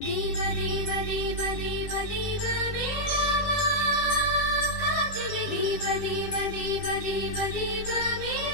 ದೇವ ದೇವ ದೇವ ದೇವ ದೇವ ಮೇಲವ ಕಾಜಿಗೆ ದೇವ ದೇವ ದೇವ ದೇವ ದೇವ ಮೇಲ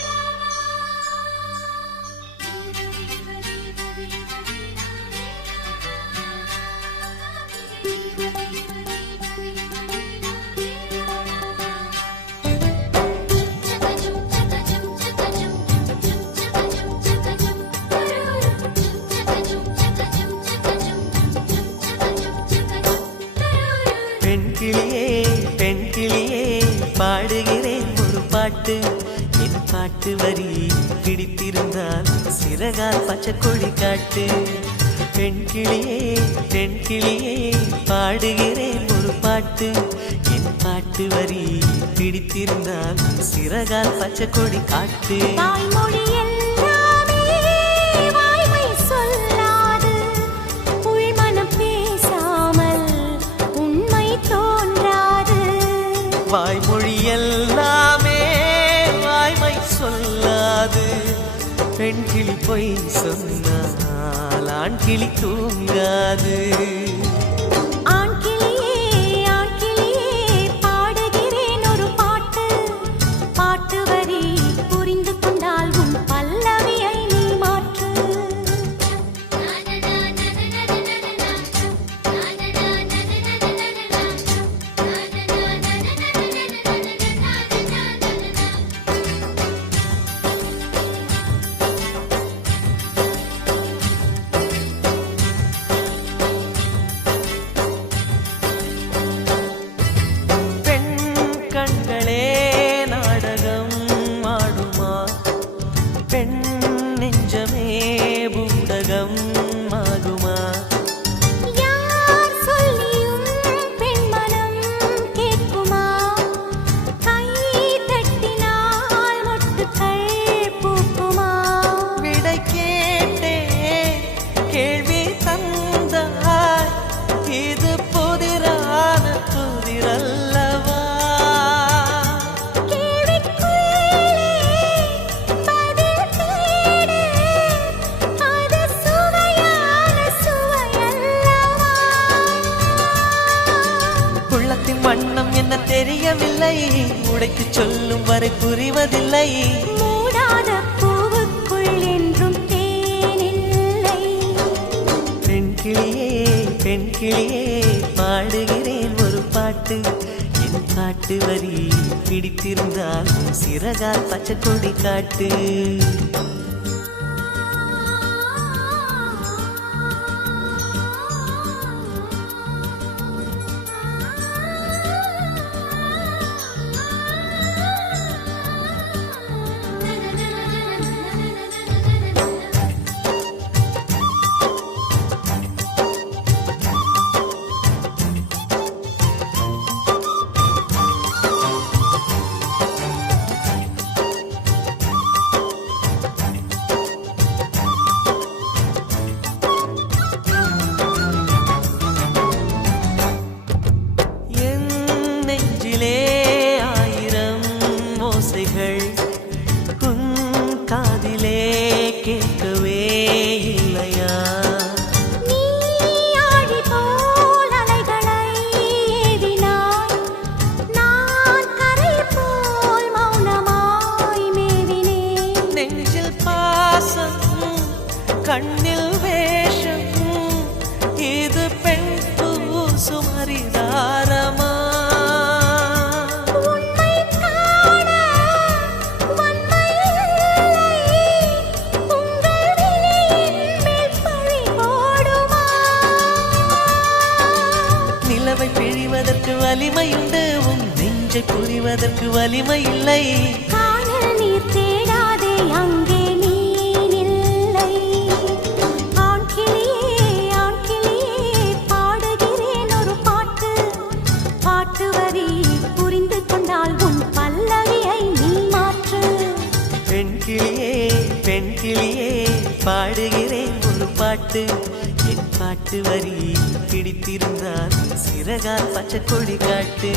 பாட்டு என் பாட்டு வரி பிடித்திருந்தால் சிறகால் பச்சை கொடி காட்டு. பெண் கிளியே பெண் கிளியே பாடுகிறேன் ஒரு பாட்டு. என் பாட்டு வரி பிடித்திருந்தால் சிறகால் பச்சை கொடி காட்டு. தாய்மொழி எல்லாமே பெண் கிளி பொய் சொன்னால் ஆண் கிளி தூங்காது. பெண் வண்ணம் என்ன தெரியவில்லை. உடைத்து சொல்லும் வரை புரிவதில்லை. மூடாத பூவுக்குள் என்றும் தேனில்லை. பெண் கிளியே பெண் கிளியே பாடுகிறேன் ஒரு பாட்டு. என் பாட்டு வரி பிடித்திருந்தால் சிறகால் பச்சை கொடி காட்டு. ஆணில் வேஷம் இது பெண் பூசும் அரிதாரமா? பிழிவதற்கு வலிமையுண்டு உன் நெஞ்சை வலிமை இல்லை. காணல் நீர்த்தே பார்த்து என் பாட்டு வரி பிடித்திருந்தால் சிறகால் பச்சை கொடி காட்டு.